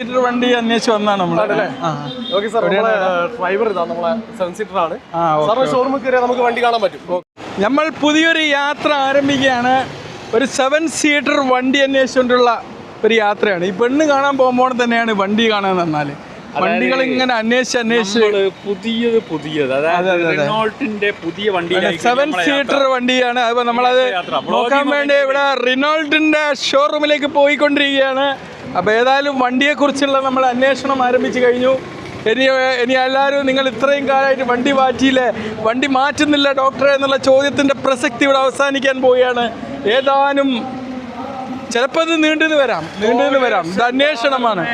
വണ്ടി അന്വേഷിച്ച് വന്നാണ് നമ്മളല്ലേ? ഓക്കെ സാർ, ഡ്രൈവർ ഇതാ നമ്മളെ 7 സീറ്റർ ആണ്. സാറിന്റെ ഷോറൂമിൽ കയറിയാൽ നമുക്ക് വണ്ടി കാണാൻ പറ്റും. നമ്മൾ പുതിയൊരു യാത്ര ആരംഭിക്കുകയാണ്. ഒരു 7 സീറ്റർ വണ്ടി അന്വേഷിച്ചുകൊണ്ടുള്ള ഒരു യാത്രയാണ്. ഈ പെണ്ണ് കാണാൻ പോകുമ്പോൾ തന്നെയാണ് വണ്ടി കാണാൻ തന്നാൽ വണ്ടികൾ ഇങ്ങനെ അന്വേഷിച്ച് പുതിയത് അതായത് റിനോൾട്ടിന്റെ പുതിയ വണ്ടി 7 സീറ്റർ വണ്ടിയാണ്. അപ്പോൾ നമ്മളത് നോക്കാൻ വേണ്ടി ഇവിടെ റിനോൾട്ടിന്റെ ഷോറൂമിലേക്ക് പോയിക്കൊണ്ടിരിക്കുകയാണ്. അപ്പോൾ ഏതായാലും വണ്ടിയെക്കുറിച്ചുള്ള നമ്മൾ അന്വേഷണം ആരംഭിച്ചു കഴിഞ്ഞു. ഇനി എല്ലാവരും നിങ്ങൾ ഇത്രയും കാലമായിട്ട് വണ്ടി മാറ്റിയില്ലേ, വണ്ടി മാറ്റുന്നില്ല ഡോക്ടറെ എന്നുള്ള ചോദ്യത്തിൻ്റെ പ്രസക്തി ഇവിടെ അവസാനിക്കാൻ പോവുകയാണ്. ഏതാനും ചിലപ്പോൾ ഇത് നീണ്ടുന്ന് വരാം. ഇത് അന്വേഷണമാണ്.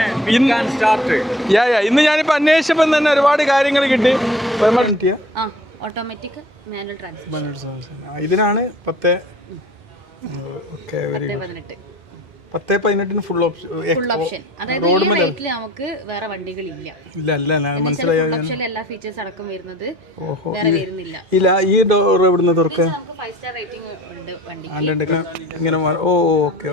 ഇന്ന് ഞാനിപ്പോൾ അന്വേഷിച്ചപ്പം തന്നെ ഒരുപാട് കാര്യങ്ങൾ കിട്ടി. ഓട്ടോമാറ്റിക് മാനുവൽ ട്രാൻസ്മിഷൻ ഇതിനാണ് 10-18 ഫുൾ ഓപ്ഷൻ. അതായത് ഈ റേറ്റിൽ നമുക്ക് വേറെ വണ്ടികളില്ല. മനസ്സിലായി. എല്ലാ ഫീച്ചേഴ്സ് അടക്കം വരുന്നത് വേറെ വരുന്നില്ല. ഇല്ല, ഈ ഡോർ എവിടുന്ന് തുറക്കുക? നമുക്ക് 5 സ്റ്റാർ റേറ്റിംഗ് ഉണ്ട് വണ്ടിക്ക്. ഇങ്ങനെ ഓക്കെ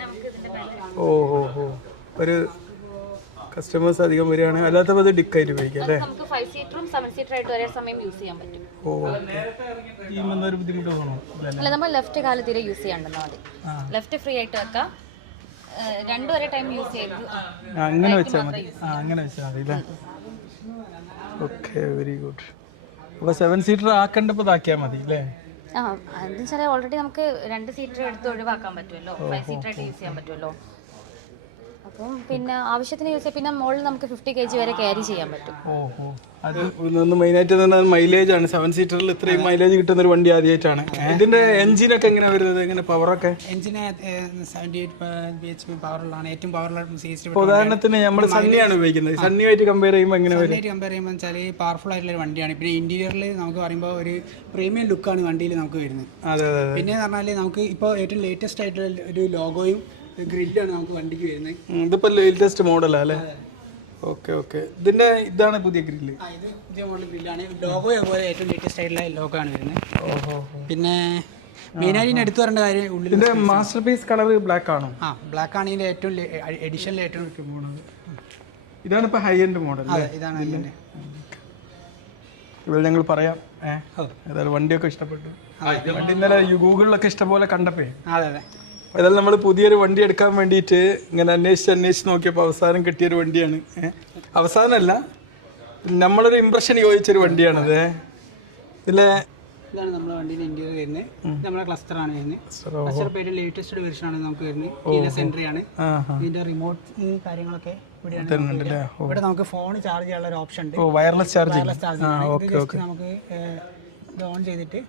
ഒരു കസ്റ്റമേഴ്സ് അധികം വരികയാണ്. അല്ലാത്തപ്പോൾ അത് ഡിക്കായിട്ട് ഉപയോഗിക്കാം അല്ലേ? നമുക്ക് 5 സീറ്ററും 7 സീറ്റർ ആയിട്ട് ഒരേ സമയം യൂസ് ചെയ്യാൻ പറ്റും. ഒരു ബുദ്ധിമുട്ട് തോന്നുന്നു. അല്ല, നമ്മൾ ലെഫ്റ്റ് കാല് തീരെ യൂസ് ചെയ്യണ്ടെന്നാൽ മതി. ലെഫ്റ്റ് ഫ്രീ ആയിട്ട് വെക്കാം. രണ്ടും ഒരേ ടൈം യൂസ് ചെയ്ത് അങ്ങനെ വെച്ചാൽ മതി. അങ്ങനെ വെച്ചാൽ മതി അല്ലേ? Okay, very good. അപ്പോൾ 7 സീറ്റർ ആക്കേണ്ടപ്പോൾ ഇതാക്കിയാൽ മതി അല്ലേ? അതെന്ന് വെച്ചാൽ ഓൾറെഡി നമുക്ക് 2 സീറ്റർ എടുത്ത് ഒഴിവാക്കാൻ പറ്റുമല്ലോ, 5 സീറ്റർ ആയിട്ട് യൂസ് ചെയ്യാൻ പറ്റുമല്ലോ. അപ്പം പിന്നെ ആവശ്യത്തിന് യൂസ് ചെയ്യാം. പിന്നെ മുകളിൽ നമുക്ക് 50 kg വരെ ക്യാരി ചെയ്യാൻ പറ്റും. അത് മെയിനായിട്ട് മൈലേജ് ആണ്. 7 സീറ്ററിൽ ഇത്രയും മൈലേജ് കിട്ടുന്ന ഒരു വണ്ടി ആദ്യമായിട്ടാണ്. ഇതിന്റെ എഞ്ചിനൊക്കെ എങ്ങനെ വരുന്നത്? എങ്ങനെ പവറൊക്കെ? എഞ്ചിന് 78 bhp പവറുള്ളതാണ്. ഏറ്റവും പവറുള്ള ഉദാഹരണത്തിന് നമ്മൾ സണ്ണിയാണ് ഉപയോഗിക്കുന്നത്. സണ്ണിയായിട്ട് കമ്പയർ ചെയ്യുമ്പോൾ എങ്ങനെ വരും? കമ്പയർ ചെയ്യുമ്പോൾ വെച്ചാൽ പവർഫുൾ ആയിട്ടുള്ള ഒരു വണ്ടിയാണ്. പിന്നെ ഇന്റീരിയറിൽ നമുക്ക് പറയുമ്പോൾ ഒരു പ്രീമിയം ലുക്കാണ് വണ്ടിയിൽ നമുക്ക് വരുന്നത്. പിന്നെ പറഞ്ഞാൽ നമുക്ക് ഇപ്പോൾ ഏറ്റവും ലേറ്റസ്റ്റ് ആയിട്ടുള്ള ഒരു ലോഗോയും ഗ്രില്ലാണ് നമുക്ക് വണ്ടിക്ക് വരുന്നത്. ഇതിപ്പോൾ ലേറ്റസ്റ്റ് മോഡലാണ് അല്ലേ? ഓക്കെ. ഇതാണ് പുതിയ ഗ്രില്ല്. ഇത് പുതിയ മോഡൽ ഗ്രില്ലാണ്. ലോഗോ അതുപോലെ ഏറ്റവും ലേറ്റസ്റ്റ് ആയിട്ടുള്ള ലോഗോ ആണ് വരുന്നത്. പിന്നെ മെയിനായിട്ട് എടുത്തു പറയേണ്ട കാര്യം, ഇതിന്റെ മാസ്റ്റർ പീസ് കളർ ബ്ലാക്ക് ആണോ? ബ്ലാക്ക് ആണ് ഇതിന്റെ ഏറ്റവും എഡിഷനിൽ ഏറ്റവും മോഡൽ. ഇതാണ് ഇപ്പോൾ ഹൈ എൻഡ് മോഡൽ. ഇതാണ് ഹൈ എൻഡ്. ഇവിടെ ഞങ്ങൾ പറയാം. ഏതായാലും വണ്ടിയൊക്കെ ഇഷ്ടപ്പെട്ടു. വണ്ടി ഇന്നലെ ഗൂഗിളിലൊക്കെ ഇഷ്ടംപോലെ കണ്ടപ്പോ ഏതായാലും നമ്മൾ പുതിയൊരു വണ്ടി എടുക്കാൻ വേണ്ടിയിട്ട് ഇങ്ങനെ അന്വേഷിച്ച് നോക്കിയപ്പോൾ അവസാനം കിട്ടിയൊരു വണ്ടിയാണ്. അവസാനമല്ല, നമ്മളൊരു ഇംപ്രഷൻ യോജിച്ചൊരു വണ്ടിയാണത്. ഇതാണ് നമ്മുടെ വണ്ടിയുടെ ഇന്റീരിയർ വരുന്നത്. നമ്മുടെ ക്ലസ്റ്റർ ആണ് വരുന്നത്. ക്ലസ്റ്റർ പേര് ലേറ്റസ്റ്റ് വെർഷൻ ആണ് നമുക്ക് വരുന്നത്. കീലെസ് എൻട്രി ആണ്. ഇതിന്റെ റിമോട്ട് കാര്യങ്ങളൊക്കെ ഇവിടെയാണ്. ഇവിടെ നമുക്ക് ഫോൺ ചാർജ് ചെയ്യാനുള്ള ഒരു ഓപ്ഷൻ ഉണ്ട്. Wireless charging. നമുക്ക് ഇത് ഓൺ ചെയ്തിട്ട്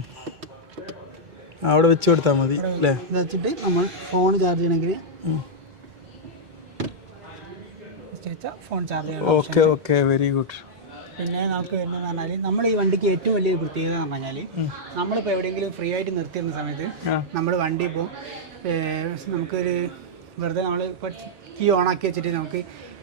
അവിടെ വെച്ച് കൊടുത്താൽ മതി അല്ലേ? ഇത് വെച്ചിട്ട് നമ്മൾ ഫോൺ ചാർജ് ചെയ്യണമെങ്കിൽ ഫോൺ ചാർജ് ചെയ്യണം. Okay, very good. പിന്നെ നമുക്ക് വരുന്നതെന്ന് പറഞ്ഞാൽ നമ്മൾ ഈ വണ്ടിക്ക് ഏറ്റവും വലിയൊരു പ്രത്യേകത എന്ന് പറഞ്ഞാൽ, നമ്മളിപ്പോൾ എവിടെയെങ്കിലും ഫ്രീ ആയിട്ട് നിർത്തിയിരുന്ന സമയത്ത് നമ്മൾ വണ്ടി ഇപ്പോൾ നമുക്കൊരു വെറുതെ നമ്മൾ ഇപ്പോൾ കീ ഓണാക്കി വെച്ചിട്ട് നമുക്ക്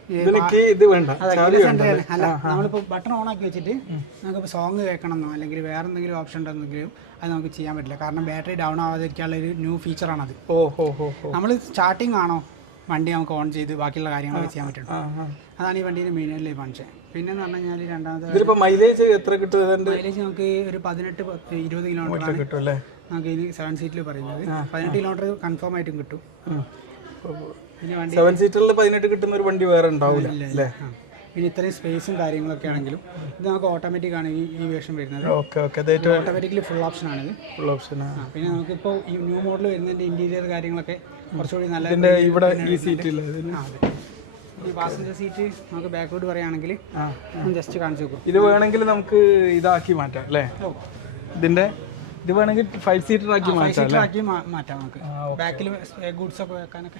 അല്ല, നമ്മളിപ്പോൾ ബട്ടൺ ഓണാക്കി വെച്ചിട്ട് നമുക്കിപ്പോൾ സോങ് കേൾക്കണമെന്നോ അല്ലെങ്കിൽ വേറെ എന്തെങ്കിലും ഓപ്ഷൻ ഉണ്ടെന്നെങ്കിലും അത് നമുക്ക് ചെയ്യാൻ പറ്റില്ല. കാരണം ബാറ്ററി ഡൗൺ ആവാതിരിക്കാനുള്ള ഒരു ന്യൂ ഫീച്ചറാണത്. നമ്മൾ സ്റ്റാർട്ടിങ് ആണോ വണ്ടി നമുക്ക് ഓൺ ചെയ്ത് ബാക്കിയുള്ള കാര്യങ്ങളൊക്കെ ചെയ്യാൻ പറ്റുള്ളൂ. അതാണ് ഈ വണ്ടിയുടെ മെയിനായിട്ടുള്ള ഫങ്ഷൻ. പിന്നെ എന്ന് പറഞ്ഞു കഴിഞ്ഞാൽ രണ്ടാമത് മൈലേജ് എത്ര കിട്ടും? മൈലേജ് നമുക്ക് ഒരു 18-20 കിലോമീറ്റർ കിട്ടും അല്ലേ? നമുക്ക് ഇനി 7 സീറ്റിൽ പറയുന്നത് 18 കിലോമീറ്റർ കൺഫേം ആയിട്ടും കിട്ടും. 7 സീറ്ററിൽ 18 കിട്ടുന്ന ഒരു വണ്ടി വേറെ ഉണ്ടാവില്ല അല്ലേ? പിന്നെ ഇത്രയും സ്പേസും കാര്യങ്ങളൊക്കെ ആണെങ്കിലും ഇത് നമുക്ക് ഓട്ടോമാറ്റിക് ആണ് ഈ വേർഷൻ വരുന്നത്. ഓട്ടോമാറ്റിക്കലി ഫുൾ ഓപ്ഷൻ ആണ്. പിന്നെ നമുക്കിപ്പോൾ ഈ ന്യൂ മോഡൽ വരുന്നതിന്റെ ഇന്റീരിയർ കാര്യങ്ങളൊക്കെ കുറച്ചുകൂടി നല്ല. ഇവിടെ ഈ സീറ്റിൽ ഈ പാസഞ്ചർ സീറ്റ് നമുക്ക് ബാക്കോട്ട് പറയുകയാണെങ്കിൽ ജസ്റ്റ് കാണിച്ചു നോക്കും. ഇത് വേണമെങ്കിൽ നമുക്ക് ഇതാക്കി മാറ്റാം അല്ലേ? ഇത് വേണമെങ്കിൽ 5 സീറ്റർ ആക്കി മാറ്റാം നമുക്ക്. ബാക്കിൽ ഗുഡ്സ് ഒക്കെ വെക്കാനൊക്കെ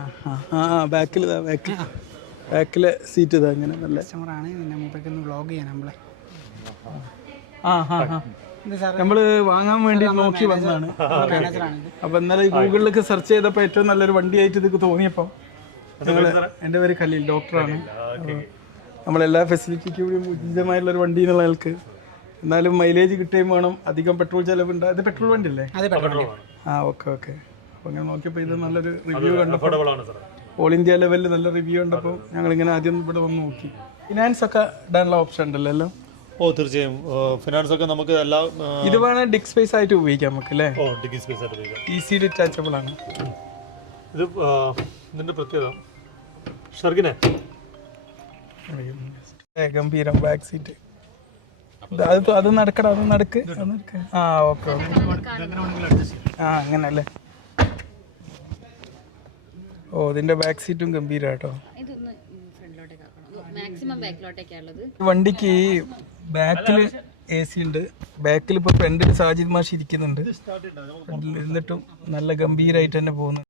ബാക്കിലെ സീറ്റ് ഇതാ ഇങ്ങനെ നല്ല കസ്റ്റമറാണ്. പിന്നെ മൂപ്പർക്ക് ഒന്ന് വ്ളോഗ് ചെയ്യാൻ നമ്മള് വാങ്ങാൻ വേണ്ടി നോക്കി വന്നതാണ്. അപ്പൊ ഇന്നലെ ഗൂഗിളിലൊക്കെ സെർച്ച് ചെയ്തപ്പോൾ ഏറ്റവും നല്ലൊരു വണ്ടിയായിട്ട് ഇത് തോന്നിയപ്പോൾ എൻ്റെ പേര് ഖലീൽ, ഡോക്ടറാണ്. നമ്മളെല്ലാ ഫെസിലിറ്റിക്കും ഉചിതമായിട്ടുള്ളൊരു വണ്ടി എന്നുള്ള ആൾക്ക്. എന്നാലും മൈലേജ് കിട്ടുകയും വേണം, അധികം പെട്രോൾ ചിലവുണ്ട്. ഇത് പെട്രോൾ വണ്ടി അല്ലേ? ഓക്കെ. അപ്പോൾ അങ്ങനെ നോക്കിയപ്പോൾ ഇത് നല്ലൊരു റിവ്യൂ കണ്ടപ്പോൾ ഓൾ ഇന്ത്യ ലെവലിൽ നല്ല റിവ്യൂ ഉണ്ടപ്പോൾ ഞങ്ങളിങ്ങനെ ആദ്യം ഇവിടെ വന്ന് നോക്കി. ഫിനാൻസ് ഒക്കെ ഇടാനുള്ള ഓപ്ഷൻ ഉണ്ടല്ലോ എല്ലാം? ഓ തീർച്ചയായും. ഫിനാൻസ് ഒക്കെ നമുക്ക് എല്ലാ ഇത് വേണേൽ ഡിസ്ക് സ്പേസ് ആയിട്ട് ഉപയോഗിക്കാം നമുക്ക് അല്ലേ? ഡിഗ്രി സ്പേസ് ആയിട്ട് ഉപയോഗിക്കാം. ഈസി ഡിറ്റാച്ചബിൾ ആണ്. ഇത് ഇതിന്റെ പ്രത്യേകത ഷർഗിനെ ഗംഭീരം. ബാക്ക് സീറ്റ് അത് നടക്കട, അത് നടക്ക്. ആ ഓക്കെ ആ അങ്ങനല്ലേ. ഓ ഇതിന്റെ ബാക്ക് സീറ്റും ഗംഭീരം കേട്ടോ. വണ്ടിക്ക് ബാക്കിൽ AC ഉണ്ട്. ബാക്കിൽ ഇപ്പോൾ ഫ്രണ്ടിൽ സാജിദ് മാഷ് ഇരിക്കുന്നുണ്ട്. ഇരുന്നിട്ടും നല്ല ഗംഭീരമായിട്ട് തന്നെ പോകുന്നു.